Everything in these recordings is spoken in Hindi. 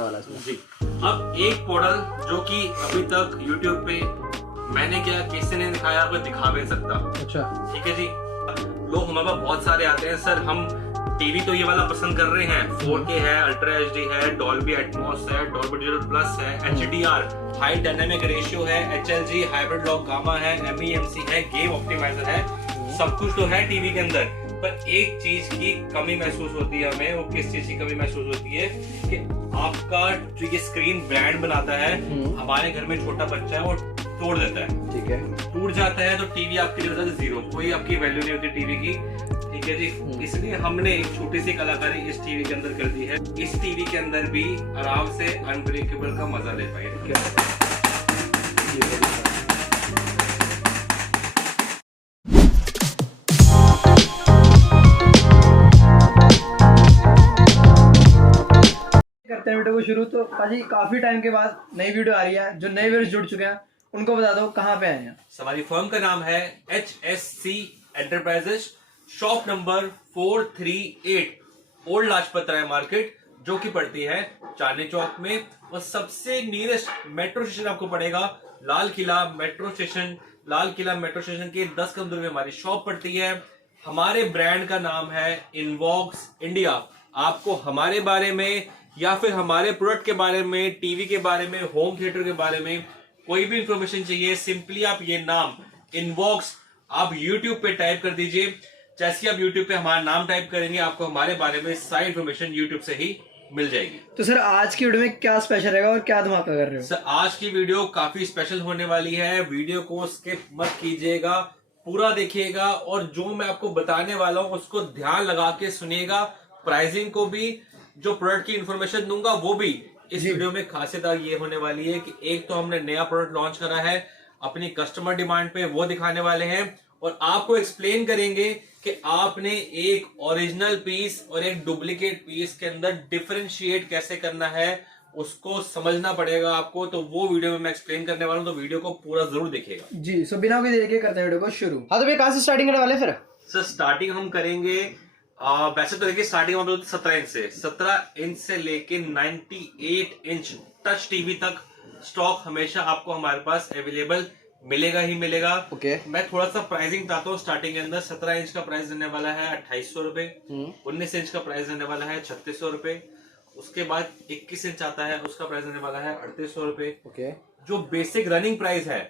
वाला जी। अब एक मॉडल जो कि अभी तक YouTube पे मैंने क्या किसी ने दिखाया, कोई दिखा भी नहीं सकता। अच्छा, ठीक है जी। लोग हमारे पास बहुत सारे आते हैं, सर हम टीवी तो ये वाला पसंद कर रहे हैं, 4K है, अल्ट्रा HD है, डॉल्बी एटमॉस है, डॉल्बी डिजिटल प्लस है, HDR, हाई डायनामिक रेशियो है, HLG, हाइब्रिड लॉक गामा है, MEMC है, गेम ऑप्टिमाइजर है, सब कुछ तो है टीवी के अंदर। पर एक चीज की कमी महसूस होती है हमें। वो किस चीज की कमी महसूस होती है कि आपका जो ये स्क्रीन ब्रांड बनाता है, हमारे घर में छोटा बच्चा है वो तोड़ देता है, ठीक है, टूट जाता है, तो टीवी आपके लिए होता है जीरो, कोई आपकी वैल्यू नहीं होती टीवी की, ठीक है जी। इसलिए हमने एक छोटी सी कलाकारी इस टीवी के अंदर कर दी है। इस टीवी के अंदर भी आराम से अनब्रेकेबल का मजा ले पाएंगे। करते हैं वीडियो को शुरू। तो पाजी काफी टाइम के बाद नई वीडियो आ रही है, जो नए व्यूअर्स जुड़ चुके हैं उनको बता दो कहाँ पे आए हैं। हमारी फर्म का नाम है HSC enterprises, shop number 438 old Lajpat Rai market, जो कि पड़ती है चांदनी चौक में। और सबसे नियरेस्ट मेट्रो स्टेशन आपको पड़ेगा Lal Qila metro station. Lal Qila metro station के 10 कदम दूर में हमारी शॉप पड़ती है। हमारे ब्रांड का नाम है इनवॉक्स इंडिया। आपको हमारे बारे में या फिर हमारे प्रोडक्ट के बारे में, टीवी के बारे में, होम थिएटर के बारे में कोई भी इंफॉर्मेशन चाहिए, सिंपली आप ये नाम इनवॉक्स आप YouTube पे टाइप कर दीजिए। जैसे आप YouTube पे हमारा नाम टाइप करेंगे, आपको हमारे बारे में सारी इंफॉर्मेशन YouTube से ही मिल जाएगी। तो सर आज की वीडियो में क्या स्पेशल रहेगा और क्या धमाका कर रहे हो? सर आज की वीडियो काफी स्पेशल होने वाली है। वीडियो को स्किप मत कीजिएगा, पूरा देखिएगा, और जो मैं आपको बताने वाला हूँ उसको ध्यान लगा के सुनिएगा। प्राइसिंग को भी, जो प्रोडक्ट की इंफॉर्मेशन दूंगा वो भी। इस वीडियो में खासियत ये होने वाली है कि एक तो हमने नया प्रोडक्ट लॉन्च करा है अपनी कस्टमर डिमांड पे, वो दिखाने वाले हैं, और आपको एक्सप्लेन करेंगे कि आपने एक ओरिजिनल पीस और एक डुप्लीकेट पीस के अंदर डिफरेंशिएट कैसे करना है, उसको समझना पड़ेगा आपको। तो वो वीडियो में मैं एक्सप्लेन करने वाला हूँ, तो वीडियो को पूरा जरूर देखिएगा जी। सो बिना कोई देर के करते हैं वीडियो को शुरू। हाँ तो भैया कहाँ से स्टार्टिंग करने वाले फिर? सर स्टार्टिंग हम करेंगे वैसे तो देखिए स्टार्टिंग हम 17 इंच से 17 इंच से लेके 98 इंच टच टीवी तक स्टॉक हमेशा आपको हमारे पास अवेलेबल मिलेगा ही मिलेगा। मैं थोड़ा सा प्राइसिंग बताता हूँ। स्टार्टिंग के अंदर 17 इंच का प्राइस देने वाला है 2800 रुपए, 19 इंच का प्राइस देने वाला है 3600 रुपए, उसके बाद 21 इंच आता है, उसका प्राइस देने वाला है 3800 रुपए। जो बेसिक रनिंग प्राइस है,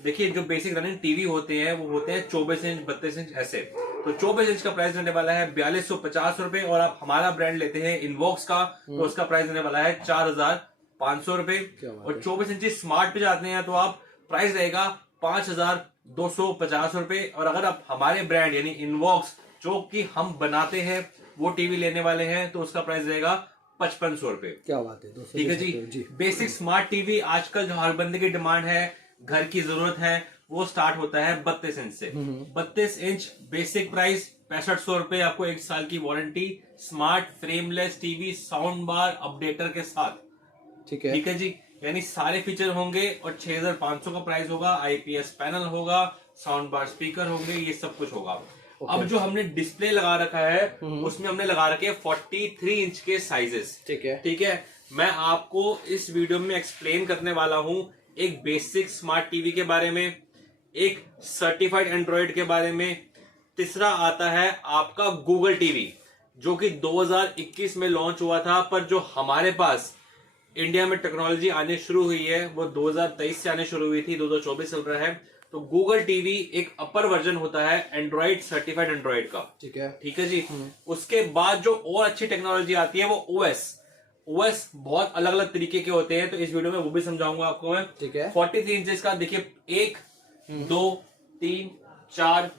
देखिए जो बेसिक रनिंग टीवी होते हैं वो होते हैं 24 इंच 32 इंच ऐसे। तो 24 इंच का प्राइस देने वाला है 4250 रुपए, और आप हमारा ब्रांड लेते हैं इनवॉक्स का, तो उसका प्राइस देने वाला है 4500 रुपए। और 24 इंच स्मार्ट पे जाते हैं तो आप प्राइस रहेगा 5250 रुपए। और अगर आप हमारे ब्रांड यानी इनवॉक्स जो कि हम बनाते हैं वो टीवी लेने वाले हैं, तो उसका प्राइस रहेगा 5500 रुपए। क्या बात है, ठीक है जी। बेसिक स्मार्ट टीवी आजकल जो हर बंदे की डिमांड है, घर की जरूरत है, वो स्टार्ट होता है 32 इंच से। 32 इंच बेसिक प्राइस 6500 रुपए, आपको 1 साल की warranty, smart frameless TV, sound bar updater के साथ। ठीक है जी, यानी सारे फीचर होंगे, और 6500 का प्राइस होगा। IPS पैनल होगा, साउंड बार स्पीकर होंगे, ये सब कुछ होगा। अब जो हमने डिस्प्ले लगा रखा है उसमें हमने लगा रखे 43 इंच के साइजेस। ठीक है। मैं आपको इस वीडियो में एक्सप्लेन करने वाला हूं एक बेसिक स्मार्ट टीवी के बारे में, एक सर्टिफाइड एंड्रॉइड के बारे में, तीसरा आता है आपका गूगल टीवी जो कि 2021 में लॉन्च हुआ था, पर जो हमारे पास इंडिया में टेक्नोलॉजी आने शुरू हुई है वो 2023 से आने शुरू हुई थी, 2024 चल रहा है। तो गूगल टीवी एक अपर वर्जन होता है एंड्रॉइड, सर्टिफाइड एंड्रॉइड का। ठीक है जी। उसके बाद जो और अच्छी टेक्नोलॉजी आती है वो OS बहुत अलग अलग तरीके के होते हैं, तो इस वीडियो में वो भी समझाऊंगा आपको मैं। 43 इंचेस का देखिए, 1 2 3 4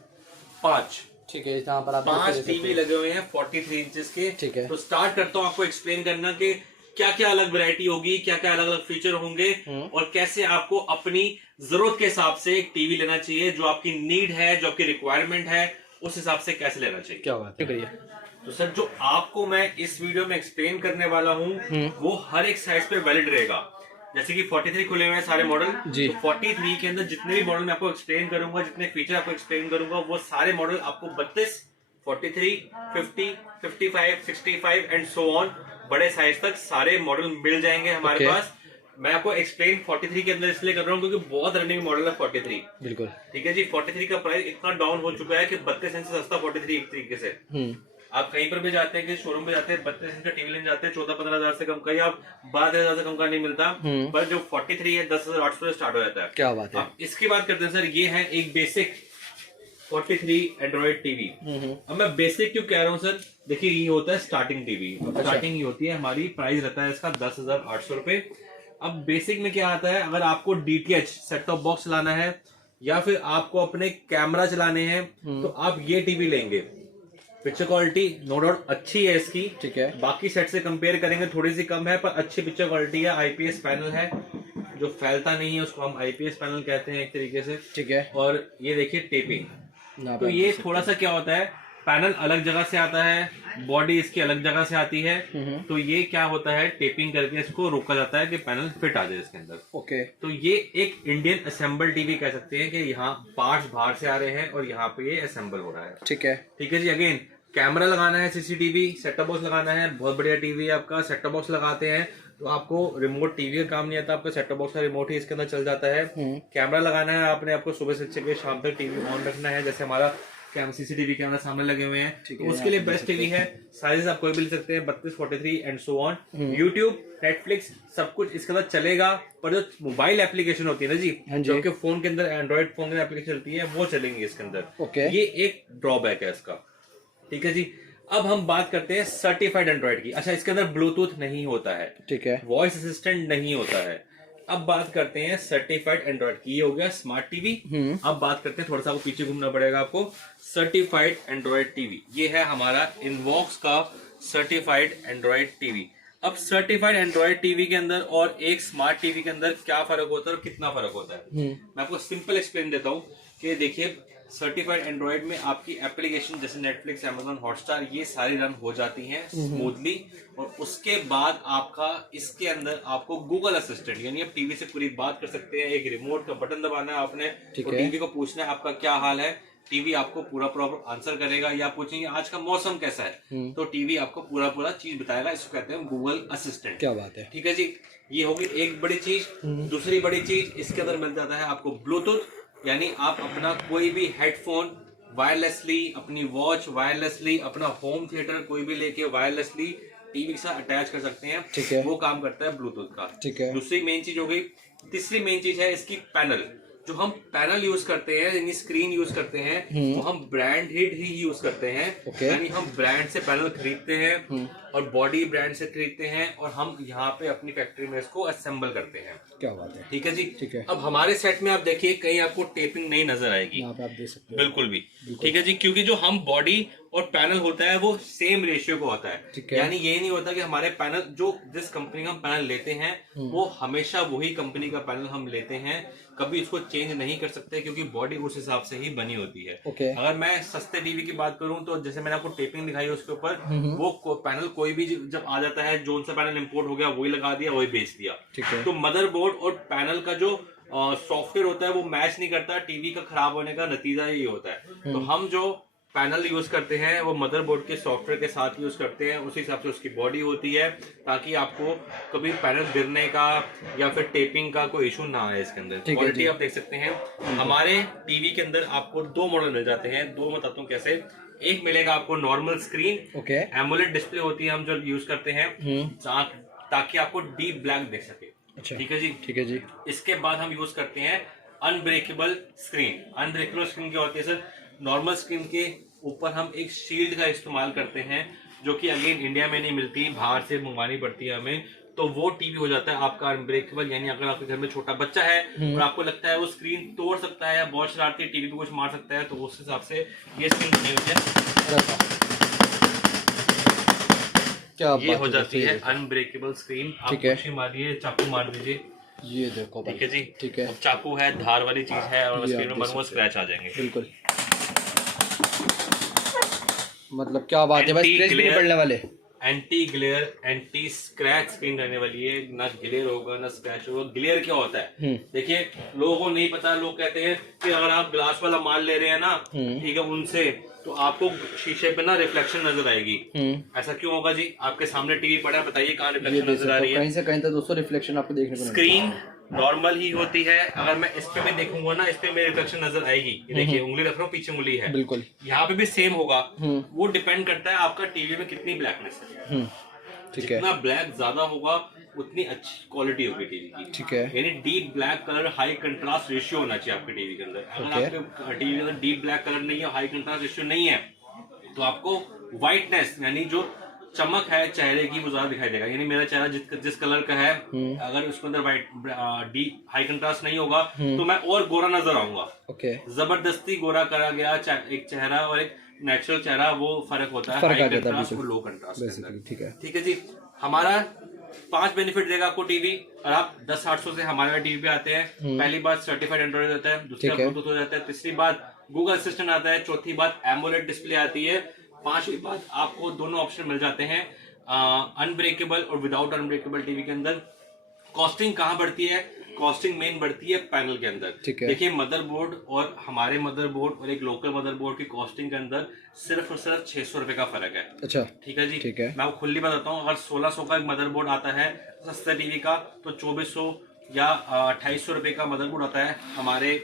5, ठीक है, जहां पर आप 5 टीवी लगे हुए हैं 43 इंचेस के। ठीक है। तो स्टार्ट करता हूं आपको एक्सप्लेन करना कि क्या क्या अलग वैरायटी होगी, क्या क्या अलग अलग फीचर होंगे, और कैसे आपको अपनी जरूरत के हिसाब से एक टीवी लेना चाहिए, जो आपकी नीड है, जो आपकी रिक्वायरमेंट है, उस हिसाब से कैसे लेना चाहिए। क्या बात है। तो सर जो आपको मैं इस वीडियो में एक्सप्लेन करने वाला हूँ वो हर एक साइज पे वैलिड रहेगा। जैसे कि 43 खुले हुए हैं सारे मॉडल, तो 43 के अंदर जितने भी मॉडल मैं आपको एक्सप्लेन करूंगा, जितने फीचर आपको एक्सप्लेन करूंगा, वो सारे मॉडल आपको 32, 43, 50, 55, 65 एंड सो ऑन बड़े साइज तक सारे मॉडल मिल जाएंगे हमारे Okay. पास। मैं आपको एक्सप्लेन 43 के अंदर इसलिए कर रहा हूँ क्योंकि बहुत रनिंग मॉडल है 43। बिल्कुल। ठीक है जी, 43 का प्राइस इतना डाउन हो चुका है कि 32 इंच से सस्ता 43 एक तरीके से। आप कहीं पर भी जाते हैं, कि शोरूम पे जाते हैं, 32 इंच का टीवी लेने जाते हैं, 14-15 हजार से कम का, या 12,000 से कम का नहीं मिलता। पर जो 43 है 10,800 से स्टार्ट हो जाता है। क्या बात है। अब इसकी बात करते हैं सर, ये है एक बेसिक 43 एंड्रॉइड टीवी। अब मैं बेसिक क्यों कह रहा हूँ सर, देखिए ये होता है स्टार्टिंग टीवी। स्टार्टिंग ही होती है हमारी, प्राइस रहता है इसका 10,800 रुपए। अब बेसिक में क्या आता है, अगर आपको DTH सेट टॉप बॉक्स चलाना है या फिर आपको अपने कैमरा चलाने हैं तो आप ये टीवी लेंगे। पिक्चर क्वालिटी नो डाउट अच्छी है इसकी, ठीक है। बाकी सेट से कंपेयर करेंगे थोड़ी सी कम है, पर अच्छी पिक्चर क्वालिटी है। IPS पैनल है जो फैलता नहीं है, उसको हम IPS पैनल कहते हैं एक तरीके से, ठीक है। और ये देखिए टेपिंग। तो ये थोड़ा सा क्या होता है, पैनल अलग जगह से आता है, बॉडी इसकी अलग जगह से आती है, तो ये क्या होता है, टेपिंग करके इसको रोका जाता है कि पैनल फिट आ जाए इसके अंदर। ओके। तो ये एक इंडियन असेंबल टीवी कह सकते हैं कि यहाँ पार्ट्स बाहर से आ रहे हैं और यहाँ पे ये असेंबल हो रहा है। ठीक है। ठीक है जी। अगेन कैमरा लगाना है, CCTV, सेट टॉप बॉक्स लगाना है, बहुत बढ़िया टीवी है आपका। सेट टॉप बॉक्स लगाते हैं तो आपको रिमोट टीवी का काम नहीं आता, आपका सेट टॉप बॉक्स का रिमोट ही इसके अंदर चल जाता है। कैमरा लगाना है आपने, आपको सुबह से लेकर शाम तक टीवी ऑन रखना है, जैसे हमारा CCTV कैमरा सामने लगे हुए हैं, तो उसके लिए बेस्ट टीवी है। साइज आप कोई भी ले सकते हैं, 32, 43 and so on. YouTube, Netflix सब कुछ इसके अंदर चलेगा, पर जो मोबाइल एप्लीकेशन होती है ना जी, जो आपके फोन के अंदर, एंड्रॉइड फोन के अंदर एप्लीकेशन चलती है, वो चलेंगी इसके अंदर। ये एक ड्रॉबैक है इसका। ठीक है जी। अब हम बात करते हैं सर्टिफाइड एंड्रॉइड की। अच्छा, इसके अंदर ब्लूटूथ नहीं होता है, ठीक है, वॉइस असिस्टेंट नहीं होता है। अब बात करते हैं सर्टिफाइड एंड्रॉइड की। ये हो गया स्मार्ट टीवी। अब बात करते हैं, थोड़ा सा आपको पीछे घूमना पड़ेगा आपको, सर्टिफाइड एंड्रॉइड टीवी। ये है हमारा इनवॉक्स का सर्टिफाइड एंड्रॉइड टीवी। अब सर्टिफाइड एंड्रॉइड टीवी के अंदर और एक स्मार्ट टीवी के अंदर क्या फर्क होता है और कितना फर्क होता है, मैं आपको सिंपल एक्सप्लेन देता हूँ कि देखिए, सर्टिफाइड एंड्रॉइड में आपकी एप्लीकेशन जैसे नेटफ्लिक्स, Amazon हॉटस्टार, ये सारी रन हो जाती हैं स्मूथली, और उसके बाद आपका इसके अंदर आपको गूगल असिस्टेंट, यानी आप टीवी से पूरी बात कर सकते हैं। एक रिमोट का बटन दबाना है आपने, तो टीवी को पूछना है आपका क्या हाल है, टीवी आपको पूरा प्रॉपर आंसर करेगा। या पूछेंगे आज का मौसम कैसा है, तो टीवी आपको पूरा चीज बताएगा। इसको कहते हैं गूगल असिस्टेंट। क्या बात है। ठीक है जी, ये होगी एक बड़ी चीज। दूसरी बड़ी चीज, इसके अंदर मिल जाता है आपको ब्लूटूथ, यानी आप अपना कोई भी हेडफोन वायरलेसली, अपनी वॉच वायरलेसली, अपना होम थिएटर कोई भी लेके वायरलेसली टीवी के साथ अटैच कर सकते हैं। ठीक है। वो काम करता है ब्लूटूथ का। ठीक है। दूसरी मेन चीज हो गई। तीसरी मेन चीज है इसकी पैनल। जो हम पैनल यूज करते हैं, यानी स्क्रीन यूज करते हैं, वो हम ब्रांडेड ही यूज करते हैं। यानी हम ब्रांड से पैनल खरीदते हैं और बॉडी ब्रांड से खरीदते हैं, और हम यहाँ पे अपनी फैक्ट्री में इसको असेंबल करते हैं। क्या बात है। ठीक है जी। ठीक है। अब हमारे सेट में आप देखिए, कहीं आपको टेपिंग नहीं नजर आएगी, आप देख सकते हैं, बिल्कुल भी। ठीक है जी, क्योंकि जो हम बॉडी और पैनल होता है वो सेम रेशियो का होता है। यानी ये नहीं होता कि हमारे पैनल, जो जिस कंपनी का हम पैनल लेते हैं वो हमेशा वही कंपनी का पैनल हम लेते हैं, कभी इसको चेंज नहीं कर सकते, क्योंकि बॉडी उस हिसाब से ही बनी होती है। अगर मैं सस्ते टीवी की बात करूं तो जैसे मैंने आपको टेपिंग दिखाई है उसके ऊपर, वो पैनल कोई भी जब आ जाता है, जो सा पैनल इंपोर्ट हो गया वही लगा दिया, वही बेच दिया। तो मदरबोर्ड और पैनल का जो सॉफ्टवेयर होता है वो मैच नहीं करता। टीवी का खराब होने का नतीजा यही होता है। तो हम जो पैनल यूज करते हैं वो मदरबोर्ड के सॉफ्टवेयर के साथ यूज करते हैं, उसी हिसाब से उसकी बॉडी होती है, ताकि आपको कभी पैनल गिरने का या फिर टेपिंग का कोई इशू ना आए इसके अंदर। क्वालिटी आप देख सकते हैं। हमारे टीवी के अंदर आपको 2 मॉडल मिल जाते हैं। 2 बताता हूँ कैसे। एक मिलेगा आपको नॉर्मल स्क्रीन, एमोलेड डिस्प्ले होती है हम जो यूज करते हैं, ताकि आपको डीप ब्लैक देख सके। ठीक है जी। ठीक है जी। इसके बाद हम यूज करते हैं अनब्रेकेबल स्क्रीन। अनब्रेकेबल स्क्रीन क्या होती है सर, नॉर्मल स्क्रीन के ऊपर हम एक शील्ड का इस्तेमाल करते हैं, जो कि अगेन इंडिया में नहीं मिलती, बाहर से मंगवानी पड़ती है हमें। तो वो टीवी हो जाता है आपका अनब्रेकेबल। यानी अगर आपके घर में छोटा बच्चा है और आपको लगता है वो स्क्रीन तोड़ सकता है या बहुत शरारती टीवी पे कुछ मार सकता है, तो उस हिसाब से ये स्क्रीन बनी हुई है। क्या ये हो जाती है अनब्रेकेबल स्क्रीन। आप कुछ मारिए, चाकू मार दीजिए, ये देखो। ठीक है जी। ठीक है। चाकू है, धार वाली चीज है, और स्क्रीन में बस स्क्रैच आ जाएंगे। बिल्कुल। मतलब क्या बात है, बस स्क्रैच भी नहीं पड़ने वाले। Anti glare, anti scratch screen रहने वाली है। ना ग्लेयर होगा ना स्क्रैच होगा। ग्लेयर क्या होता है, देखिए लोगों को नहीं पता। लोग कहते हैं कि अगर आप ग्लास वाला माल ले रहे हैं ना, ठीक है, उनसे, तो आपको शीशे पे ना रिफ्लेक्शन नजर आएगी। ऐसा क्यों होगा जी? आपके सामने टीवी पड़ा है, बताइए कहाँ रिफ्लेक्शन नजर आ रही है? कहीं से कहीं तक दोस्तों रिफ्लेक्शन आपको देखने को स्क्रीन नॉर्मल ही होती है। अगर मैं इस पे भी देखूंगा ना, इस पे मेरी रिफ्लेक्शन नजर आएगी। ये देखिए उंगली रख रहा हूँ, पीछे उंगली है, बिल्कुल यहाँ पे भी सेम होगा। वो डिपेंड करता है आपका टीवी में कितनी ब्लैकनेस है। ठीक है, जितना ब्लैक ज्यादा होगा उतनी अच्छी क्वालिटी होगी टीवी की। ठीक है, यानी deep black colour high contrast ratio होना चाहिए आपके टीवी के अंदर। अगर आपके टीवी के अंदर डीप ब्लैक कलर नहीं है, हाई कंट्रास्ट रेशियो नहीं है, तो आपको व्हाइटनेस यानी जो चमक है चेहरे की वो ज्यादा दिखाई देगा। यानी मेरा चेहरा जिस कलर का है, अगर उसके अंदर व्हाइट डीप हाई कंट्रास्ट नहीं होगा तो मैं और गोरा नजर आऊंगा। ओके, जबरदस्ती गोरा करा गया एक चेहरा और एक नेचुरल चेहरा, वो फर्क होता है, हाई कंट्रास्ट और लो कंट्रास्ट। ठीक है, ठीक है जी। हमारा 5 बेनिफिट देगा आपको टीवी। और आप 10-800 से हमारे टीवी पे आते हैं, पहली बात सर्टिफाइड एंड्रॉइड होता है, दूसरी बात ब्लूटूथ हो जाता है, तीसरी बात गूगल असिस्टेंट आता है, चौथी बात एमोलेड डिस्प्ले आती है, पांचवी बात आपको दोनों ऑप्शन मिल जाते हैं अनब्रेकेबल और विदाउट अनब्रेकेबल टीवी के अंदर। कॉस्टिंग कहाँ बढ़ती है? कॉस्टिंग मेन बढ़ती है पैनल के अंदर। देखिए मदरबोर्ड और हमारे मदरबोर्ड और एक लोकल मदरबोर्ड की कॉस्टिंग के अंदर सिर्फ और सिर्फ 600 रुपए का फर्क है। अच्छा, ठीक है जी, ठीक है। मैं आपको खुली बताता हूँ, अगर 1600 का एक मदरबोर्ड आता है सस्ते टीवी का, तो 2400 या 2800 रुपए का मदरबोर्ड आता है हमारे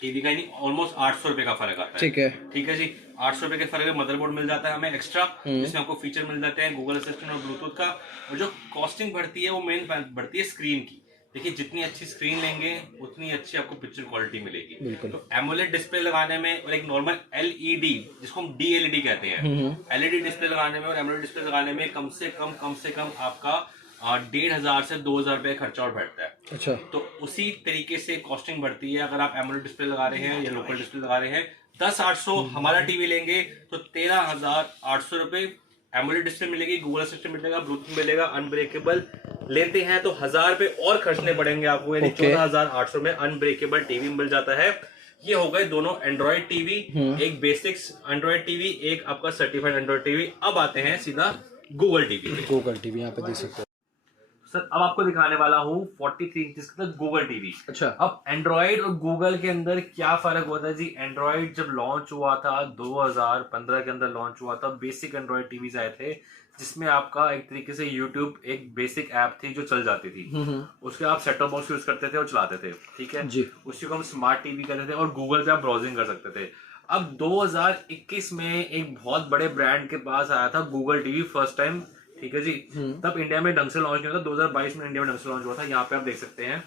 टीवी का, यानी ऑलमोस्ट 800 रुपए का फर्क आता है। ठीक है, ठीक है जी। 800 रुपए के फर्क में मदरबोर्ड मिल जाता है हमें एक्स्ट्रा, जिसमें आपको फीचर मिल जाते हैं गूगल असिस्टेंट और ब्लूटूथ का। और जो कॉस्टिंग बढ़ती है वो मेन बढ़ती है स्क्रीन की। देखिए जितनी अच्छी स्क्रीन लेंगे उतनी अच्छी आपको पिक्चर क्वालिटी मिलेगी। तो एमोलेड डिस्प्ले लगाने में और एक नॉर्मल एलईडी, जिसको हम डीएलईडी कहते हैं, एलईडी डिस्प्ले लगाने में और एमोलेड डिस्प्ले लगाने में कम से कम आपका 1500 से 2000 रुपए खर्चा और बैठता है। अच्छा, तो उसी तरीके से कॉस्टिंग बढ़ती है। अगर आप एमोलेड डिस्प्ले लगा रहे हैं या लोकल डिस्प्ले लगा रहे हैं, 10-800 हमारा टीवी लेंगे तो 13,800 रुपए एमोलेड डिस्प्ले मिलेगी, गूगल असिस्टेंट मिलेगा, ब्लूटूथ मिलेगा, अनब्रेकेबल लेते हैं तो 1000 रुपए और खर्चने पड़ेंगे आपको, यानी 14,800 में अनब्रेकेबल टीवी मिल जाता है। ये हो गए दोनों एंड्रॉइड टीवी, एक बेसिक्स एंड्रॉइड टीवी, एक आपका सर्टिफाइड एंड्रॉइड टीवी। अब आते हैं सीधा गूगल टीवी। गूगल टीवी यहाँ पे देख सकते हो सर। अब आपको दिखाने वाला हूँ 43 इंच का गूगल टीवी। अच्छा, अब एंड्रॉइड और गूगल के अंदर क्या फर्क होता है जी? एंड्रॉइड जब लॉन्च हुआ था 2015 के अंदर लॉन्च हुआ था, बेसिक एंड्रॉइड टीवीज आए थे, जिसमें आपका एक तरीके से यूट्यूब एक बेसिक ऐप थी जो चल जाती थी। उसके आप सेट टॉप बॉक्स यूज करते थे और चलाते थे। ठीक है जी, उसी को हम स्मार्ट टीवी कहते थे और गूगल पे आप ब्राउजिंग कर सकते थे। अब 2021 में एक बहुत बड़े ब्रांड के पास आया था गूगल टीवी फर्स्ट टाइम। ठीक है जी, तब इंडिया में ढंग से लॉन्च नहीं हुआ था, 2022 में इंडिया में ढंग से लॉन्च हुआ था। यहाँ पे आप देख सकते हैं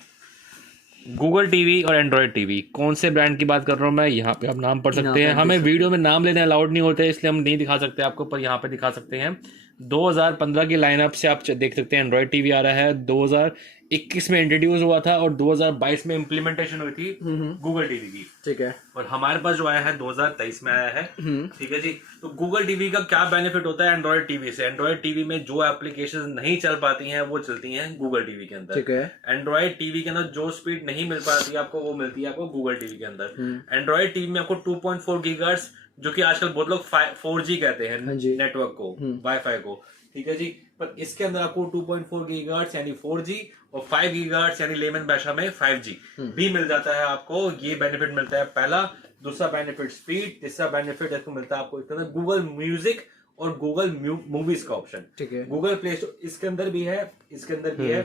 गूगल टीवी और एंड्रॉइड टीवी। कौन से ब्रांड की बात कर रहा हूँ मैं, यहाँ पे आप नाम पढ़ सकते हैं। हमें वीडियो में नाम लेने अलाउड नहीं होते, इसलिए हम नहीं दिखा सकते आपको, पर यहाँ पे दिखा सकते हैं। 2015 की लाइनअप से आप देख सकते हैं एंड्रॉइड टीवी आ रहा है, 2021 में इंट्रोड्यूस हुआ था और 2022 में इम्प्लीमेंटेशन हुई थी गूगल टीवी की। ठीक है, और हमारे पास जो आया है 2023 में आया है। ठीक है जी। तो गूगल टीवी का क्या बेनिफिट होता है एंड्रॉइड टीवी से? एंड्रॉइड टीवी में जो एप्लीकेशन नहीं चल पाती हैं वो चलती हैं गूगल टीवी के अंदर। ठीक है, एंड्रॉइड टीवी के अंदर जो स्पीड नहीं मिल पाती है आपको, वो मिलती है आपको गूगल टीवी के अंदर। एंड्रॉइड टीवी में आपको 2.4 गीगाहर्ट्ज, जो कि आजकल बहुत लोग 4G कहते हैं नेटवर्क को, वाईफाई को। ठीक है जी, पर इसके अंदर आपको 2.4 गीगाहर्ट्ज यानी 4G और 5 गीगाहर्ट्ज यानी लेमन भाषा में 5G भी मिल जाता है आपको। ये बेनिफिट मिलता है पहला। दूसरा बेनिफिट स्पीड, तीसरा बेनिफिट इसको मिलता है आपको इसके अंदर गूगल म्यूजिक और गूगल मूवीज का ऑप्शन। ठीक है, गूगल प्ले स्टोर इसके अंदर भी है, इसके अंदर भी है,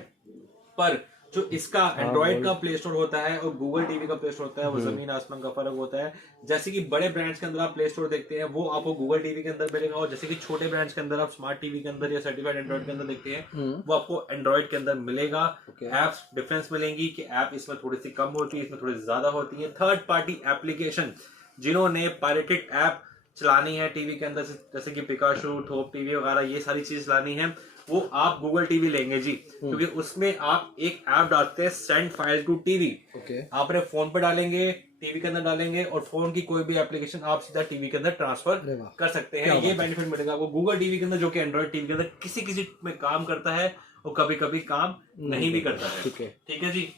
पर जो इसका एंड्रॉइड का प्ले स्टोर होता है और गूगल टीवी का प्ले स्टोर होता है वो जमीन आसमान का फर्क होता है। जैसे कि बड़े ब्रांड्स के अंदर आप प्ले स्टोर देखते हैं वो आपको गूगल टीवी के अंदर मिलेगा, और जैसे कि छोटे ब्रांड्स के अंदर आप स्मार्ट टीवी के अंदर या सर्टिफाइड एंड्रॉइड के अंदर देखते हैं वो आपको एंड्रॉइड के अंदर मिलेगा। एप्स डिफरेंस मिलेंगी कि ऐप इसमें थोड़ी सी कम होती है, इसमें थोड़ी ज्यादा होती है। थर्ड पार्टी एप्लीकेशन जिन्होंने पायरेटेड ऐप चलानी है टीवी के अंदर, जैसे कि पिकाशू, थोप टीवी वगैरह, ये सारी चीज चलानी है, वो आप गूगल टीवी लेंगे जी, क्योंकि उसमें आप एक ऐप डालते हैं सेंड फाइल टू टीवी। आप अपने फोन पे डालेंगे, टीवी के अंदर डालेंगे और फोन की कोई भी एप्लीकेशन आप सीधा टीवी के अंदर ट्रांसफर कर सकते हैं। ये बेनिफिट मिलेगा आपको गूगल टीवी के अंदर, जो कि एंड्रॉइड टीवी के अंदर किसी किसी में काम करता है और कभी कभी काम नहीं भी करता है। ठीक है जी,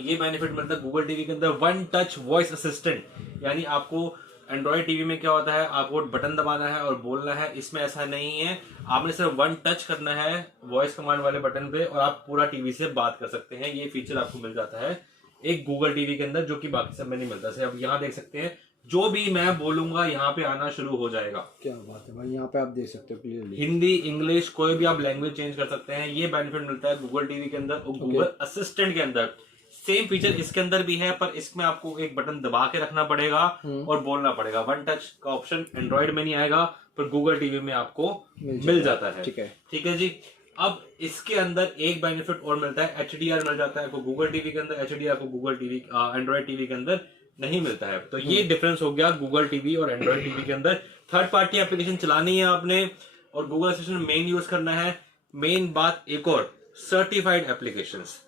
ये बेनिफिट मिलता है गूगल टीवी के अंदर। वन टच वॉइस असिस्टेंट, यानी आपको एंड्रॉइड टीवी में क्या होता है, आपको बटन दबाना है और बोलना है, इसमें ऐसा नहीं है। आपने सिर्फ वन टच करना है वॉइस कमांड वाले बटन पे और आप पूरा टीवी से बात कर सकते हैं। ये फीचर आपको मिल जाता है एक गूगल टीवी के अंदर, जो कि बाकी सब में नहीं मिलता है। अब यहाँ देख सकते हैं जो भी मैं बोलूंगा यहाँ पे आना शुरू हो जाएगा। क्या बात है भाई, यहाँ पे आप देख सकते हो क्लियरली। हिंदी, इंग्लिश, कोई भी आप लैंग्वेज चेंज कर सकते हैं। ये बेनिफिट मिलता है गूगल टीवी के अंदर और गूगल असिस्टेंट के अंदर। सेम फीचर इसके अंदर भी है, पर इसमें आपको एक बटन दबा के रखना पड़ेगा और बोलना पड़ेगा। वन टच का ऑप्शन एंड्रॉइड में नहीं आएगा, पर गूगल टीवी में आपको मिल जाता है। ठीक है जी। अब इसके अंदर एक बेनिफिट और मिलता है, HDR मिल जाता है आपको गूगल टीवी के अंदर। HDR को गूगल टीवी एंड्रॉइड टीवी के अंदर नहीं मिलता है। तो ये डिफरेंस हो गया गूगल टीवी और एंड्रॉइड टीवी के अंदर। थर्ड पार्टी एप्लीकेशन चलानी है आपने और गूगल असिस्टेंट मेन यूज करना है। मेन बात एक और, सर्टिफाइड एप्लीकेशंस।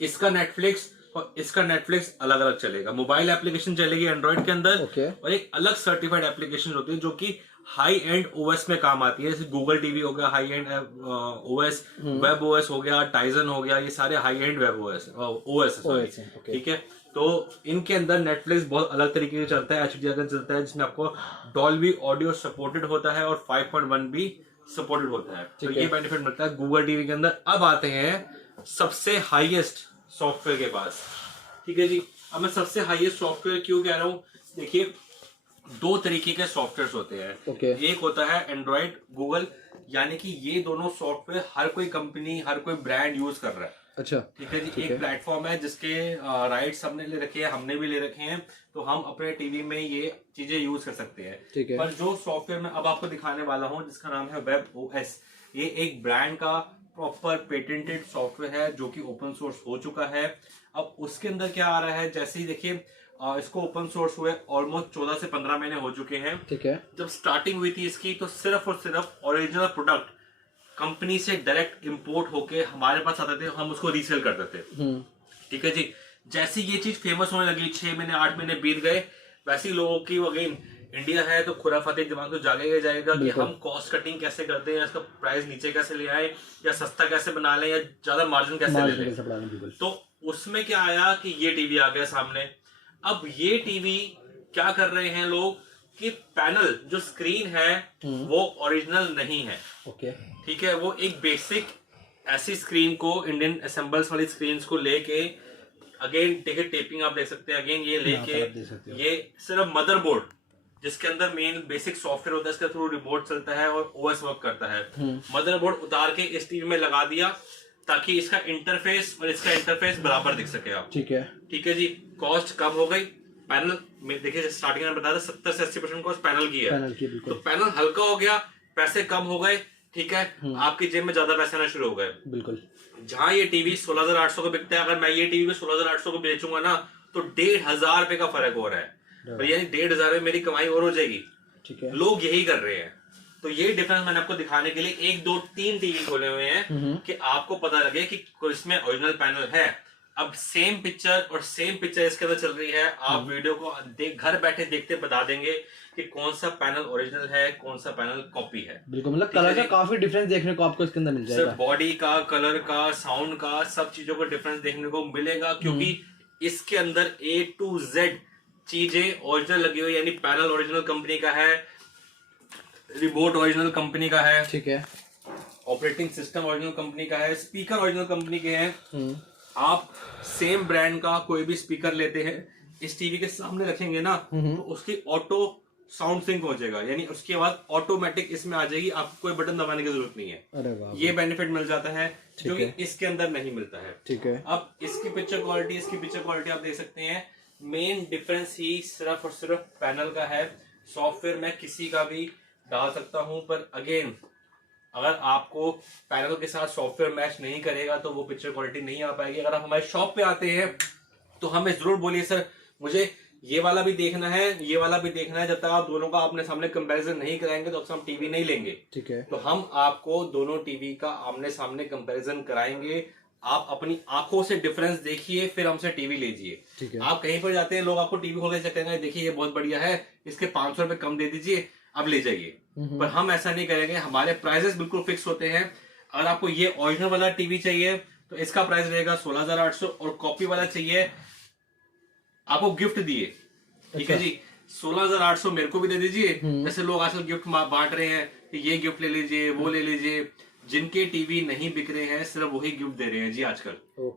इसका नेटफ्लिक्स और इसका नेटफ्लिक्स अलग अलग चलेगा। मोबाइल एप्लीकेशन चलेगी एंड्रॉइड के अंदर और एक अलग सर्टिफाइड एप्लीकेशन होती है जो कि हाई एंड ओएस में काम आती है। जैसे गूगल टीवी हो गया high and OS, web OS हो गया, टाइजन हो गया, ये सारे हाई एंड वेब ओएस ठीक है। तो इनके अंदर नेटफ्लिक्स बहुत अलग तरीके से चलता है, HDR का चलता है, जिसमें आपको डॉल्बी ऑडियो सपोर्टेड होता है और 5.1 भी सपोर्टेड होता है। तो ये बेनिफिट मिलता है गूगल टीवी के अंदर। अब आते हैं सबसे हाईएस्ट सॉफ्टवेयर के पास। ठीक है जी। अब मैं सबसे हाईएस्ट सॉफ्टवेयर क्यों कह रहा हूँ, देखिए दो तरीके के सॉफ्टवेयर होते हैं। एक होता है एंड्रॉइड गूगल, यानी कि ये दोनों सॉफ्टवेयर हर कोई कंपनी, हर कोई ब्रांड यूज कर रहा है। अच्छा, ठीक है जी। एक प्लेटफॉर्म है जिसके राइट्स हमने ले रखे हैं, हमने भी ले रखे हैं, तो हम अपने टीवी में ये चीजें यूज कर सकते हैं। पर जो सॉफ्टवेयर मैं अब आपको दिखाने वाला हूँ जिसका नाम है वेब ओएस, ये एक ब्रांड का प्रॉपर पेटेंटेड सॉफ्टवेयर है जो कि ओपन सोर्स हो चुका है। अब उसके अंदर क्या आ रहा है, जैसे ही देखिए इसको ओपन सोर्स हुए ऑलमोस्ट 14 से 15 महीने हो चुके हैं। ठीक है। जब स्टार्टिंग हुई थी इसकी तो सिर्फ और सिर्फ ओरिजिनल प्रोडक्ट कंपनी से डायरेक्ट इंपोर्ट होके हमारे पास आते थे, हम उसको रीसेल करते थे। ठीक है जी। जैसे ये चीज फेमस होने लगी, 6 महीने 8 महीने बीत गए, वैसे ही लोगों की अगेन इंडिया है तो खुराफाती दिमाग तो जागेगा कि हम कॉस्ट कटिंग कैसे करते हैं, इसका प्राइस नीचे कैसे ले आए, या सस्ता कैसे बना लें, या ज्यादा मार्जिन कैसे ले लें। तो उसमें क्या आया कि ये टीवी आ गया सामने। अब ये टीवी क्या कर रहे हैं लोग कि पैनल जो स्क्रीन है वो ओरिजिनल नहीं है। ठीक है। वो एक बेसिक ऐसी स्क्रीन को, इंडियन असेंबल्स वाली स्क्रीन को लेके अगेन टिकट टेपिंग आप देख सकते हैं, अगेन ये लेके ये सिर्फ मदरबोर्ड जिसके अंदर मेन बेसिक सॉफ्टवेयर होता है, इसके थ्रू रिमोट चलता है और ओएस वर्क करता है। मदरबोर्ड उतार के इस टीवी में लगा दिया ताकि इसका इंटरफेस और इसका इंटरफेस बराबर दिख सके आप। ठीक है जी। कॉस्ट कम हो गई। पैनल में देखिए स्टार्टिंग में बताया 70 से 80% कॉस्ट पैनल की है, तो पैनल हल्का हो गया, पैसे कम हो गए। ठीक है। आपकी जेब में ज्यादा पैसे आना शुरू हो गए। बिल्कुल। जहां ये टीवी 16,800 को बिकता है, अगर मैं ये टीवी 16,800 को बेचूंगा ना तो 1,500 रुपए का फर्क हो रहा है, और यानी 1,500 में मेरी कमाई और हो जाएगी। ठीक है। लोग यही कर रहे हैं। तो ये डिफरेंस मैंने आपको दिखाने के लिए 1 2 3 टीवी खोले हुए हैं कि आपको पता लगे कि इसमें ओरिजिनल पैनल है। अब सेम पिक्चर इसके अंदर चल रही है। आप वीडियो को घर बैठे देखते बता देंगे कि कौन सा पैनल ओरिजिनल है, कौन सा पैनल कॉपी है। बिल्कुल। मतलब कलर का काफी डिफरेंस देखने को आपको इसके अंदर मिल जाएगा। बॉडी का, कलर का, साउंड का, सब चीजों का डिफरेंस देखने को मिलेगा, क्योंकि इसके अंदर A to Z चीजें ओरिजिनल लगी हुई, यानी पैनल ओरिजिनल कंपनी का है, रिमोट ओरिजिनल कंपनी का है। ठीक है। ऑपरेटिंग सिस्टम ओरिजिनल कंपनी का है, स्पीकर ओरिजिनल कंपनी के हैं। आप सेम ब्रांड का कोई भी स्पीकर लेते हैं, इस टीवी के सामने रखेंगे ना तो उसकी ऑटो साउंड सिंक हो जाएगा, यानी उसकी आवाज ऑटोमेटिक इसमें आ जाएगी, आपको कोई बटन दबाने की जरूरत नहीं है। अरे वाह। ये बेनिफिट मिल जाता है जो कि इसके अंदर नहीं मिलता है। ठीक है। अब इसकी पिक्चर क्वालिटी आप देख सकते हैं। मेन डिफरेंस ही सिर्फ और सिर्फ पैनल का है। सॉफ्टवेयर मैं किसी का भी डाल सकता हूं, पर अगेन अगर आपको पैनल के साथ सॉफ्टवेयर मैच नहीं करेगा तो वो पिक्चर क्वालिटी नहीं आ पाएगी। अगर आप हमारे शॉप पे आते हैं तो हमें जरूर बोलिए सर मुझे ये वाला भी देखना है, ये वाला भी देखना है। जब तक आप दोनों का आपने सामने कंपैरिजन नहीं कराएंगे तो हम टीवी नहीं लेंगे। ठीक है। तो हम आपको दोनों टीवी का आमने सामने कंपैरिजन कराएंगे। आप अपनी आंखों से डिफरेंस देखिए, फिर हमसे टीवी लीजिए। ठीक है। आप कहीं पर जाते हैं, लोग आपको टीवी खोल के कहेंगे देखिए ये बहुत बढ़िया है, इसके 500 रुपए कम दे दीजिए, अब ले जाइए। पर हम ऐसा नहीं करेंगे, हमारे प्राइसेस बिल्कुल फिक्स होते हैं। अगर आपको ये ओरिजिनल वाला टीवी चाहिए तो इसका प्राइस रहेगा 16,800, और कॉपी वाला चाहिए आपको गिफ्ट दिए। ठीक है जी। 16,800 मेरे को भी दे दीजिए। जैसे लोग आजकल गिफ्ट बांट रहे हैं कि ये गिफ्ट ले लीजिए, वो ले लीजिए। जिनके टीवी नहीं बिक रहे हैं सिर्फ वही गिफ्ट दे रहे हैं जी आजकल।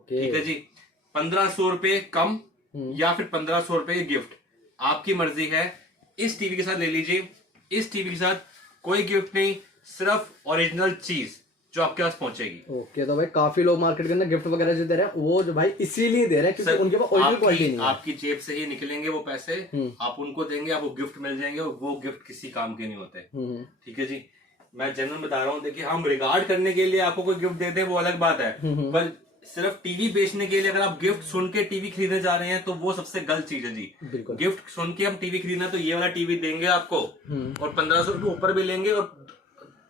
ठीक है जी। 1,500 रुपए कम या फिर 1,500 रुपए गिफ्ट, आपकी मर्जी है। इस टीवी के साथ ले लीजिए, इस टीवी के साथ कोई गिफ्ट नहीं, सिर्फ ओरिजिनल चीज जो आपके पास पहुंचेगी। ओके, तो भाई काफी लोग मार्केट के अंदर गिफ्ट वगैरह जो दे रहे हैं वो जो भाई इसीलिए दे रहे हैं क्योंकि उनके पास ओरिजिनल क्वालिटी नहीं है। आपकी जेब से ही निकलेंगे वो पैसे, आप उनको देंगे, आपको गिफ्ट मिल जाएंगे, वो गिफ्ट किसी काम के नहीं होते। ठीक है जी, मैं जनरल बता रहा हूँ। देखिए, हम रिगार्ड करने के लिए आपको कोई गिफ्ट देते हैं वो अलग बात है, पर सिर्फ टीवी बेचने के लिए अगर आप गिफ्ट सुन के टीवी खरीदने जा रहे हैं तो वो सबसे गलत चीज है जी। गिफ्ट सुन के हम टीवी खरीदना तो ये वाला टीवी देंगे आपको और 1500 के ऊपर भी लेंगे और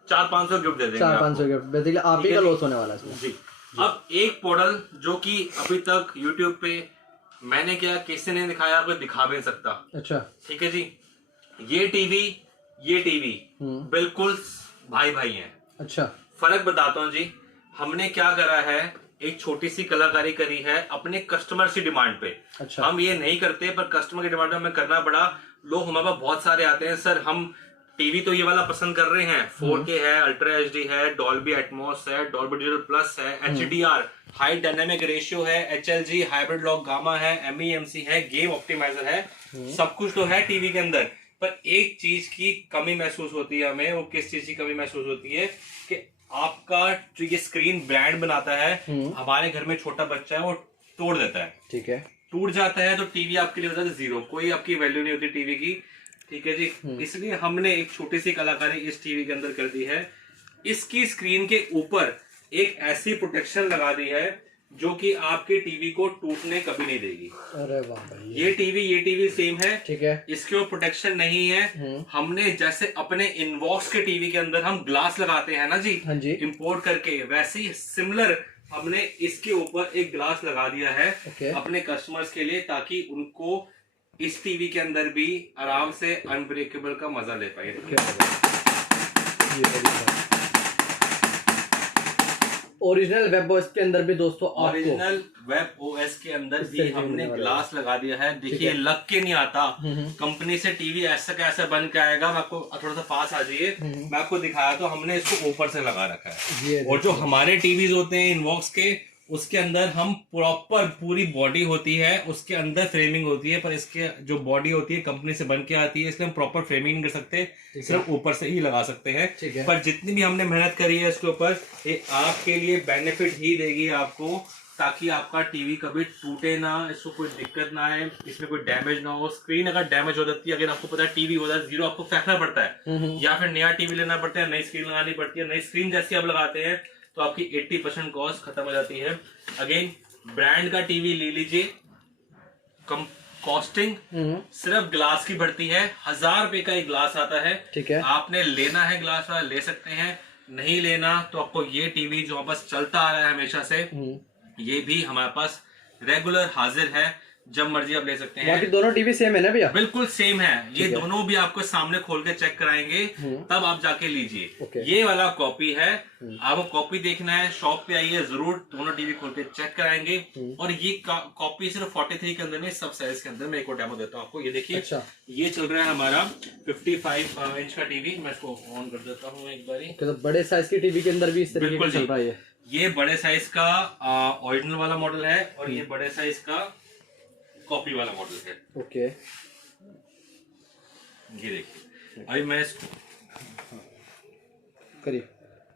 400-500 गिफ्ट दे देंगे। 400-500 गिफ्ट बेसिकली आप ही का लॉस होने वाला है जी। अब एक मॉडल जो कि अभी तक यूट्यूब पे मैंने क्या किसी ने दिखाया, कोई दिखा भी नहीं सकता। अच्छा, ठीक है जी, ये टीवी बिल्कुल भाई भाई हैं। अच्छा, फर्क बताता हूँ जी। हमने क्या करा है, एक छोटी सी कलाकारी करी है अपने कस्टमर की डिमांड पे। अच्छा, हम ये नहीं करते पर कस्टमर की डिमांड पे हमें करना पड़ा। लोग हमारे पास बहुत सारे आते हैं, सर हम टीवी तो ये वाला पसंद कर रहे हैं, 4K है, अल्ट्रा HD है, डॉल्बी एटमॉस है, डॉल्बी डिजिटल प्लस है, HDR हाई डायनामिक रेशियो है, HLG हाइब्रिड लॉक गामा है, MEMC है, गेम ऑप्टिमाइजर है, सब कुछ तो है टीवी के अंदर। पर एक चीज की कमी महसूस होती है हमें। वो किस चीज की कमी महसूस होती है कि आपका जो ये स्क्रीन ब्रांड बनाता है, हमारे घर में छोटा बच्चा है वो तोड़ देता है। ठीक है, टूट जाता है तो टीवी आपके लिए हो जाता है जीरो, कोई आपकी वैल्यू नहीं होती टीवी की। ठीक है जी, इसलिए हमने एक छोटी सी कलाकारी इस टीवी के अंदर कर दी है। इसकी स्क्रीन के ऊपर एक ऐसी प्रोटेक्शन लगा दी है जो कि आपके टीवी को टूटने कभी नहीं देगी। अरे वाह भाई, ये टीवी सेम है। ठीक है, इसके ऊपर प्रोटेक्शन नहीं है। हमने जैसे अपने इनबॉक्स के टीवी के अंदर हम ग्लास लगाते हैं ना जी, हाँ जी, इंपोर्ट करके, वैसे ही सिमिलर हमने इसके ऊपर एक ग्लास लगा दिया है अपने कस्टमर्स के लिए, ताकि उनको इस टीवी के अंदर भी आराम से अनब्रेकेबल का मजा ले पाए। ओरिजिनल वेब ओएस के अंदर भी दोस्तों, ओरिजिनल वेब ओएस के अंदर भी हमने ग्लास लगा दिया है। देखिए, लग के नहीं आता कंपनी से टीवी ऐसा कैसे बन के आएगा। मैं आपको थोड़ा सा पास आ जाइए, मैं आपको दिखाया तो हमने इसको ऊपर से लगा रखा है। और जो हमारे टीवीज होते हैं इनबॉक्स के, उसके अंदर हम प्रॉपर पूरी बॉडी होती है, उसके अंदर फ्रेमिंग होती है, पर इसके जो बॉडी होती है कंपनी से बन के आती है, इसलिए हम प्रॉपर फ्रेमिंग नहीं कर सकते, सिर्फ ऊपर से ही लगा सकते हैं। पर जितनी भी हमने मेहनत करी है इसके ऊपर, ये आपके लिए बेनिफिट ही देगी आपको, ताकि आपका टीवी कभी टूटे ना, इसको कोई दिक्कत ना आए, इसमें कोई डैमेज ना हो। स्क्रीन अगर डैमेज हो जाती है, अगर आपको पता है टीवी हो जाता है जीरो, आपको फेंकना पड़ता है या फिर नया टीवी लेना पड़ता है, नई स्क्रीन लगानी पड़ती है। नई स्क्रीन जैसी आप लगाते हैं तो आपकी 80% कॉस्ट खत्म हो जाती है। अगेन, ब्रांड का टीवी ले लीजिए, कम कॉस्टिंग सिर्फ ग्लास की बढ़ती है। 1000 रुपए का एक ग्लास आता है। ठीक है, आपने लेना है ग्लास वाला ले सकते हैं, नहीं लेना तो आपको ये टीवी जो बस चलता आ रहा है हमेशा से, ये भी हमारे पास रेगुलर हाजिर है, जब मर्जी आप ले सकते हैं। बाकी दोनों टीवी सेम है ना भैया? बिल्कुल सेम है। ये दोनों भी आपको सामने खोल के चेक कराएंगे, तब आप जाके लीजिए। ये वाला कॉपी है, आपको कॉपी देखना है शॉप पे आइए जरूर, दोनों टीवी खोल के चेक कराएंगे। और ये कॉपी सिर्फ 43 के अंदर नहीं, सब साइज के अंदर। मैं एक और डेमो देता हूँ आपको, ये देखिए। अच्छा, ये चल रहा है हमारा 55 इंच का टीवी। मैं इसको ऑन कर देता हूँ एक बारी। तो बड़े साइज की टीवी के अंदर भी इस तरीके का चल रहा है। ये बड़े साइज का ओरिजिनल वाला मॉडल है और ये बड़े साइज का कॉपी वाला मॉडल है। ओके, ये देखिए। अभी मैं इसको करिए,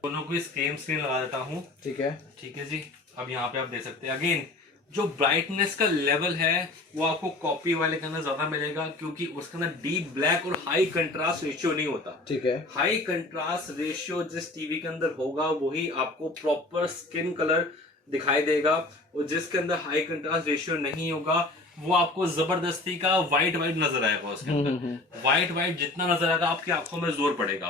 दोनों को स्क्रीन लगा देता हूँ। ठीक है, ठीक है जी। अब यहाँ पे आप देख सकते हैं, अगेन जो ब्राइटनेस का लेवल है वो आपको कॉपी वाले के अंदर ज्यादा मिलेगा, क्योंकि उसके अंदर डीप ब्लैक और हाई कंट्रास्ट रेशियो नहीं होता। ठीक है, हाई कंट्रास्ट रेशियो जिस टीवी के अंदर होगा वही आपको प्रॉपर स्किन कलर दिखाई देगा, और जिसके अंदर हाई कंट्रास्ट रेशियो नहीं होगा वो आपको जबरदस्ती का व्हाइट नजर आएगा। उसके अंदर व्हाइट जितना नजर आएगा आपकी आंखों में जोर पड़ेगा।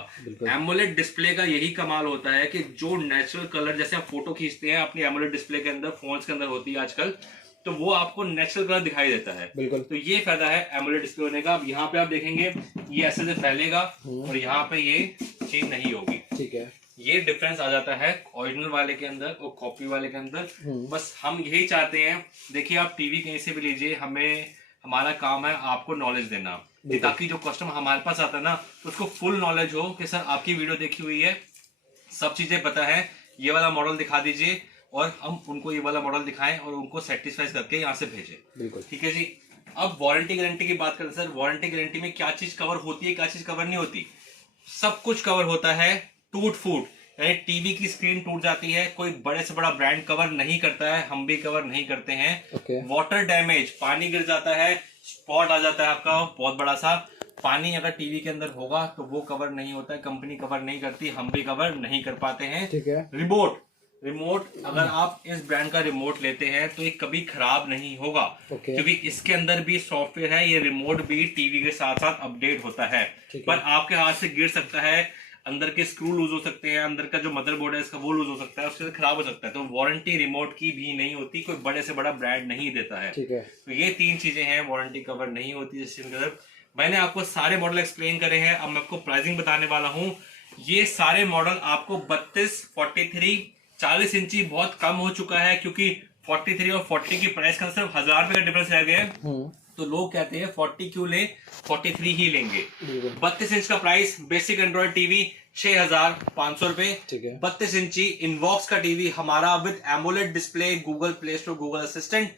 एमोलेड डिस्प्ले का यही कमाल होता है कि जो नेचुरल कलर, जैसे आप फोटो खींचते हैं अपनी एमोलेड डिस्प्ले के अंदर, फोन्स के अंदर होती है आजकल, तो वो आपको नेचुरल कलर दिखाई देता है। तो ये फायदा है एमोलेड डिस्प्ले होने का। अब यहाँ पे आप देखेंगे ये ऐसे से फैलेगा और यहाँ पे ये चीज नहीं होगी। ठीक है, ये डिफरेंस आ जाता है ओरिजिनल वाले के अंदर और कॉपी वाले के अंदर। बस हम यही चाहते हैं, देखिए आप टीवी कहीं से भी लीजिए, हमारा काम है आपको नॉलेज देना, ताकि जो कस्टमर हमारे पास आता है ना तो उसको फुल नॉलेज हो कि सर आपकी वीडियो देखी हुई है, सब चीजें पता है, ये वाला मॉडल दिखा दीजिए, और हम उनको ये वाला मॉडल दिखाएं और उनको सेटिस्फाई करके यहाँ से भेजें। बिल्कुल, ठीक है जी। अब वारंटी गारंटी की बात करें सर, वारंटी गारंटी में क्या चीज कवर होती है, क्या चीज कवर नहीं होती। सब कुछ कवर होता है। टूट फूट, यानी टीवी की स्क्रीन टूट जाती है, कोई बड़े से बड़ा ब्रांड कवर नहीं करता है, हम भी कवर नहीं करते हैं। वाटर डैमेज, पानी गिर जाता है, स्पॉट आ जाता है आपका बहुत बड़ा सा, पानी अगर टीवी के अंदर होगा तो वो कवर नहीं होता है, कंपनी कवर नहीं करती, हम भी कवर नहीं कर पाते हैं। ठीक है। रिमोट अगर आप इस ब्रांड का रिमोट लेते हैं तो ये कभी खराब नहीं होगा, क्योंकि इसके अंदर भी सॉफ्टवेयर है, ये रिमोट भी टीवी के साथ साथ अपडेट होता है। पर आपके हाथ से गिर सकता है, अंदर के स्क्रू लूज हो सकते हैं, अंदर का जो मदरबोर्ड है इसका वो लूज हो सकता है, उससे खराब हो सकता है। तो वारंटी रिमोट की भी नहीं होती, कोई बड़े से बड़ा ब्रांड नहीं देता है। ठीक है। तो ये 3 चीजें हैं, वारंटी कवर नहीं होती जिसके अंदर। मैंने आपको सारे मॉडल एक्सप्लेन करे हैं, अब मैं आपको प्राइसिंग बताने वाला हूँ। ये सारे मॉडल आपको 32, 43, 40 इंची बहुत कम हो चुका है, क्योंकि 43 और 40 की प्राइस का सिर्फ 1000 रुपए का डिफरेंस रह गया है। तो लोग कहते हैं 40 क्यों लें, 43 ही लेंगे। 32 इंच का प्राइस बेसिक एंड्रॉइड टीवी 6500 रुपए। 32 इंची इनवॉक्स का टीवी हमारा with AMOLED display, Google play store, Google assistant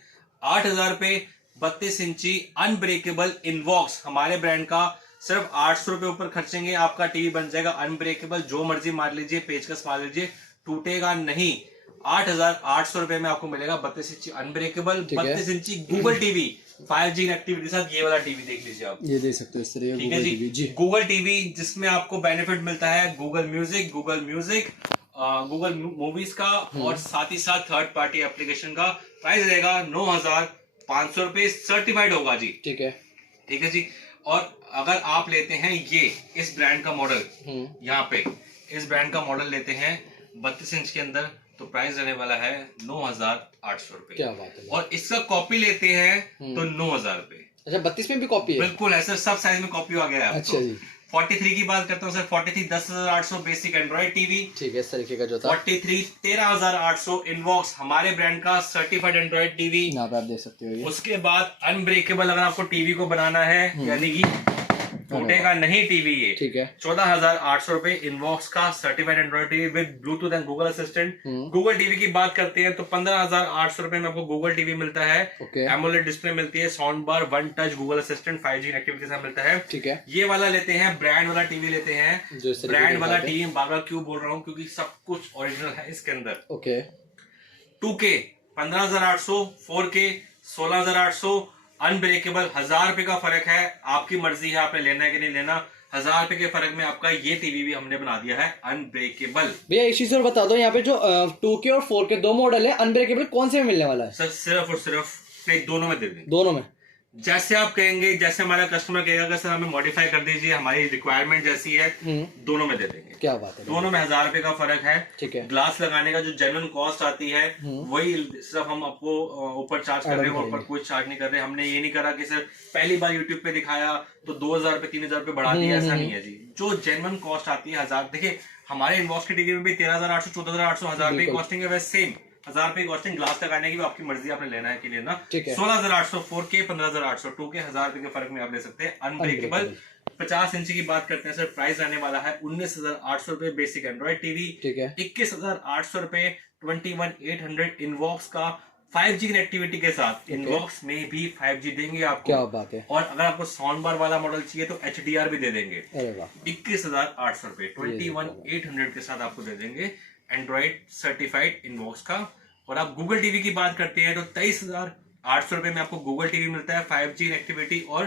8000 रुपए। 32 इंची अनब्रेकेबल इनवॉक्स हमारे ब्रांड का सिर्फ 800 रुपए ऊपर खर्चेंगे, आपका टीवी बन जाएगा अनब्रेकेबल, जो मर्जी मार लीजिए, पेचकस मार लीजिए, टूटेगा नहीं। 8800 रुपए में आपको मिलेगा 32 इंची अनब्रेकेबल। 32 इंची गूगल टीवी 5G कनेक्टिविटी के साथ, ये वाला टीवी देख लीजिए आप, ये देख सकते हो इस तरह। ठीक है जी, गूगल टीवी जिसमें आपको बेनिफिट मिलता है गूगल म्यूजिक, गूगल मूवीज का, और साथ ही साथ थर्ड पार्टी एप्लीकेशन का। प्राइस रहेगा 9500 रुपए, सर्टिफाइड होगा जी। ठीक है जी। और अगर आप लेते हैं ये इस ब्रांड का मॉडल, यहाँ पे इस ब्रांड का मॉडल लेते हैं 32 इंच के अंदर, तो प्राइस रहने वाला है 9800 रुपए। क्या बात है। और इसका कॉपी लेते हैं तो 9000 रुपए। अच्छा, 32 में भी कॉपी है? बिल्कुल है सर, सब साइज में कॉपी आ गया है। अच्छा जी। 43 की बात करता हूँ सर, 43 10800 बेसिक एंड्रॉइड टीवी, ठीक है, इस तरीके का जो था। 43 13800 इनवॉक्स हमारे ब्रांड का सर्टिफाइड एंड्रॉइड टीवी, यहाँ पे आप देख सकते हो। उसके बाद अनब्रेकेबल अगर आपको टीवी को बनाना है, यानी कि टूटेगा नहीं टीवी, ये ठीक है, 14800 रुपए इनवॉक्स का certified Android TV with Bluetooth and Google assistant. Google TV की बात करते हैं तो 15800 रुपए में आपको गूगल टीवी मिलता है, एमोलेड डिस्प्ले मिलती है, sound bar, one touch Google assistant, 5G connectivity के साथ मिलता है। ठीक है। ये वाला लेते हैं, ब्रांड वाला टीवी लेते हैं। ब्रांड वाला टीवी बार बार क्यों बोल रहा हूँ, क्योंकि सब कुछ ओरिजिनल है इसके अंदर। ओके। 2K 15800, 4K 16800, अनब्रेकेबल 1000 रुपए का फर्क है, आपकी मर्जी है आपने लेना है कि नहीं लेना। 1000 रुपए के फर्क में आपका ये टीवी भी हमने बना दिया है अनब्रेकेबल। भैया एक चीज और बता दो, यहाँ पे जो 2K और 4K 2 मॉडल है, अनब्रेकेबल कौन से में मिलने वाला है? सर सिर्फ और सिर्फ नहीं, दोनों में दे देंगे। दोनों में जैसे आप कहेंगे, जैसे हमारा कस्टमर कहेगा सर हमें मॉडिफाई कर दीजिए, हमारी रिक्वायरमेंट जैसी है, दोनों में दे देंगे। क्या बात है। दोनों में 1000 रुपए का फर्क है। ठीक है। ग्लास लगाने का जो जेन्युइन कॉस्ट आती है वही सिर्फ हम आपको ऊपर चार्ज कर रहे हैं, ऊपर कुछ चार्ज नहीं कर रहे। हमने ये नहीं करा कि सर पहली बार यूट्यूब पे दिखाया तो 2000 रुपए 3000 रुपए बढ़ा दिया, ऐसा नहीं है जी। जो जेन्युइन कॉस्ट आती है 1000, देखिए हमारे इनवॉक्स के टीवी में भी 13800, 14800, 1000 रुपए कॉस्टिंग है, वैसे सेम 1000 रुपए कॉस्टिंग। ग्लास लगाने की भी आपकी मर्जी, आपने लेना है कि लेना। 16800 4K, 15800 2K, 1000 रुपए के फर्क में आप ले सकते हैं अनब्रेकेबल। 50 इंची की बात करते हैं सर, प्राइस आने वाला है 19800 रुपए बेसिक एंड्रॉइड टीवी। ठीक है। 21800 रुपए 21800 इनवॉक्स का 5G कनेक्टिविटी के साथ। इनवॉक्स में भी 5G देंगे आपको। क्या बात है। और अगर आपको साउंड बार वाला मॉडल चाहिए तो HDR भी दे देंगे। 21800 रुपए 21800 के साथ आपको दे देंगे एंड्रॉइड सर्टिफाइड इनवॉक्स का। और आप गूगल टीवी की बात करते हैं तो 23800 रुपए में आपको गूगल टीवी मिलता है 5G कनेक्टिविटी और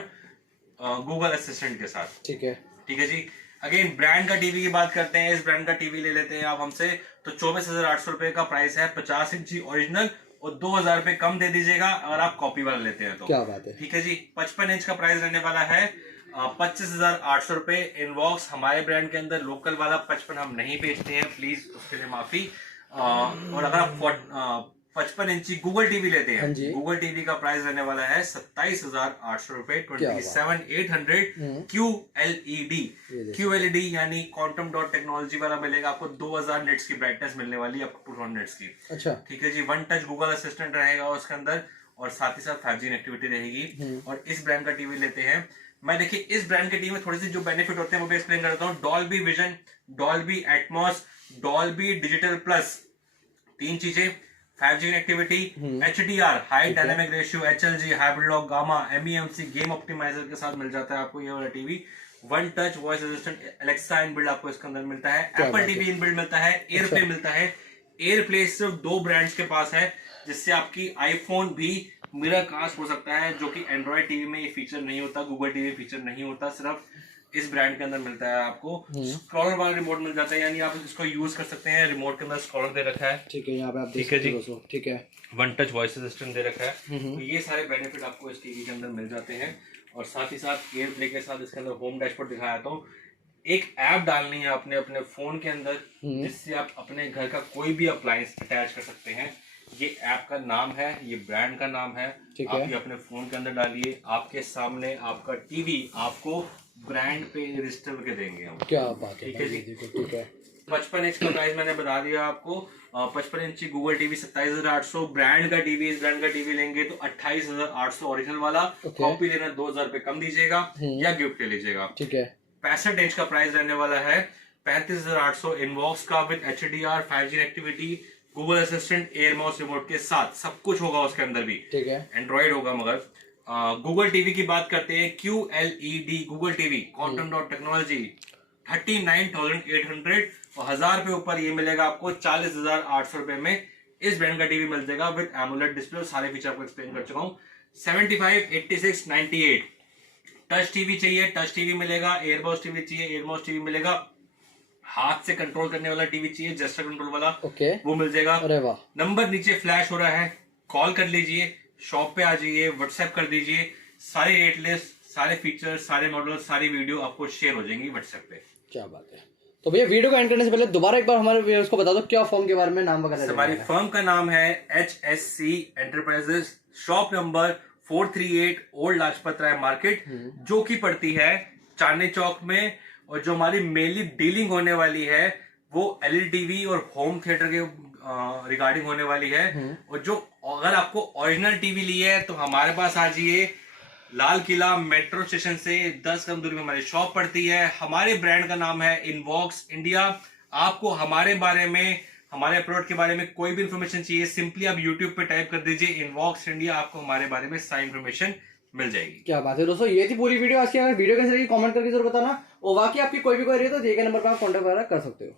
गूगल असिस्टेंट के साथ। ठीक है। ठीक है जी। अगेन ब्रांड का टीवी की बात करते हैं, इस ब्रांड का टीवी ले लेते हैं आप हमसे तो 24800 रुपए का प्राइस है। 50 इंची ओरिजिनल और 2000 रुपए कम दे दीजिएगा अगर आप कॉपी वाला लेते हैं तो। क्या बात है। ठीक है जी। 55 इंच का प्राइस रहने वाला है 25800 रुपए। इनवॉक्स हमारे ब्रांड के अंदर लोकल वाला 55 हम नहीं बेचते हैं, प्लीज उसके लिए माफी। और अगर आप 55 इंची गूगल टीवी लेते हैं, गूगल टीवी का प्राइस रहने वाला है 27800 रुपए 27800 QLED यानी क्वांटम डॉट टेक्नोलॉजी वाला मिलेगा आपको। 2000 निट्स की ब्राइटनेस मिलने वाली है आपको 200 निट्स की। अच्छा। ठीक है जी। वन टच गूगल असिस्टेंट रहेगा उसके अंदर और साथ ही साथ 5G कनेक्टिविटी रहेगी। और इस ब्रांड का टीवी लेते हैं, मैं देखिए इस ब्रांड के टीवी में थोड़ी सी जो बेनिफिट होते हैं वो भी एक्सप्लेन करता हूँ। Dolby vision, Dolby Atmos, Dolby digital plus, 3 चीजें। 5G connectivity, HDR high dynamic ratio, HLG hybrid lock, gamma, MEMC game optimiser के साथ मिल जाता है आपको ये वाला TV. One touch voice assistant, Alexa inbuilt आपको इसके अंदर मिलता है, एप्पल टीवी इनबिल्ड मिलता है, एयर प्ले मिलता है। एयर प्ले सिर्फ 2 ब्रांड्स के पास है, जिससे आपकी आईफोन भी मिरर कास्ट हो सकता है, जो कि एंड्रॉइड टीवी में ये फीचर नहीं होता, गूगल टीवी फीचर नहीं होता, सिर्फ इस ब्रांड के अंदर मिलता है आपको। स्क्रॉलर वाला रिमोट मिल जाता है, यानी आप इसको यूज कर सकते हैं। रिमोट के अंदर स्क्रॉलर दे रखा है, ठीक है, यहाँ पे आप देख ठीक है जी, दोस्तों, ठीक है। वन टच वॉइस असिस्टेंट दे रखा है। तो ये सारे बेनिफिट आपको इस टीवी के अंदर मिल जाते हैं। और साथ ही साथ एयर प्ले के साथ इसके अंदर होम डैशबोर्ड दिखाया था। एक ऐप डालनी है आपने अपने फोन के अंदर, जिससे आप अपने घर का कोई भी अप्लायंस अटैच कर सकते हैं। ये ऐप का नाम है, ये ब्रांड का नाम है, आप ये अपने फोन के अंदर डालिए, आपके सामने आपका टीवी आपको ब्रांड पे रजिस्टर करके देंगे हम। क्या बात है, ठीक है जी, ठीक है। 55 इंच का प्राइस मैंने बता दिया आपको। 55 इंची गूगल टीवी 27,800, ब्रांड का टीवी, इस ब्रांड का टीवी लेंगे तो 28,800 ओरिजिनल वाला। कॉपी लेना 2,000 रुपए कम दीजिएगा या गिफ्ट ले लीजिएगा, ठीक है। 65 इंच का प्राइस रहने वाला है 35,800 इनबॉक्स का, with HDR 5G connectivity, Google assistant, air mouse remote के साथ सब कुछ होगा उसके अंदर भी, ठीक है। एंड्रॉइड होगा। मगर गूगल टीवी की बात करते हैं, QLED Google TV quantum dot technology 39,800 और 1000 रुपए ऊपर ये मिलेगा आपको 40,800 रुपए में। इस ब्रांड का टीवी मिल जाएगा विद एमोलेड डिस्प्ले, सारे फीचर आपको एक्सप्लेन कर चुका हूँ। 75, 86, 98 टच टीवी चाहिए, टच टीवी मिलेगा। एयरबॉस टीवी चाहिए, एयरबॉस टीवी मिलेगा। हाथ से कंट्रोल करने वाला टीवी चाहिए, जेस्चर कंट्रोल वाला, ओके, वो मिल जाएगा। अरे वाह। नंबर नीचे फ्लैश हो रहा है, कॉल कर लीजिए, शॉप पे आ जाइए, व्हाट्सएप कर दीजिए, सारी रेट लिस्ट, सारे फीचर, सारे मॉडल, सारी वीडियो आपको शेयर हो जाएंगी व्हाट्सएप पे। क्या बात है। तो भैया वीडियो को एंड करने से पहले दोबारा एक बार हमारे व्यूअर्स को बता दो क्या फर्म के बारे में, नाम वगैरह। हमारी फर्म का नाम है HSC enterprises, shop number 438 old Lajpat Rai market, जो कि पड़ती है चांदनी चौक में। और जो हमारी मेनली डीलिंग होने वाली है वो LED टीवी और होम थिएटर के रिगार्डिंग होने वाली है। और जो अगर आपको ओरिजिनल टीवी ली है तो हमारे पास आ जाइए, लाल किला मेट्रो स्टेशन से 10 कदम दूरी में हमारी शॉप पड़ती है। हमारे ब्रांड का नाम है इनवॉक्स इंडिया। आपको हमारे बारे में, हमारे प्रोडक्ट के बारे में कोई भी इंफॉर्मेशन चाहिए, सिंपली आप यूट्यूब पे टाइप कर दीजिए इनवॉक्स इंडिया, आपको हमारे बारे में सारी इंफॉर्मेशन मिल जाएगी। क्या बात है दोस्तों, ये थी पूरी वीडियो आज की। अगर वीडियो कैसी लगी कमेंट करके जरूर बताना, और बाकी आपकी कोई भी क्वेरी है तो दिए गए नंबर पर आप कॉन्टैक्ट वगैरह कर सकते हो।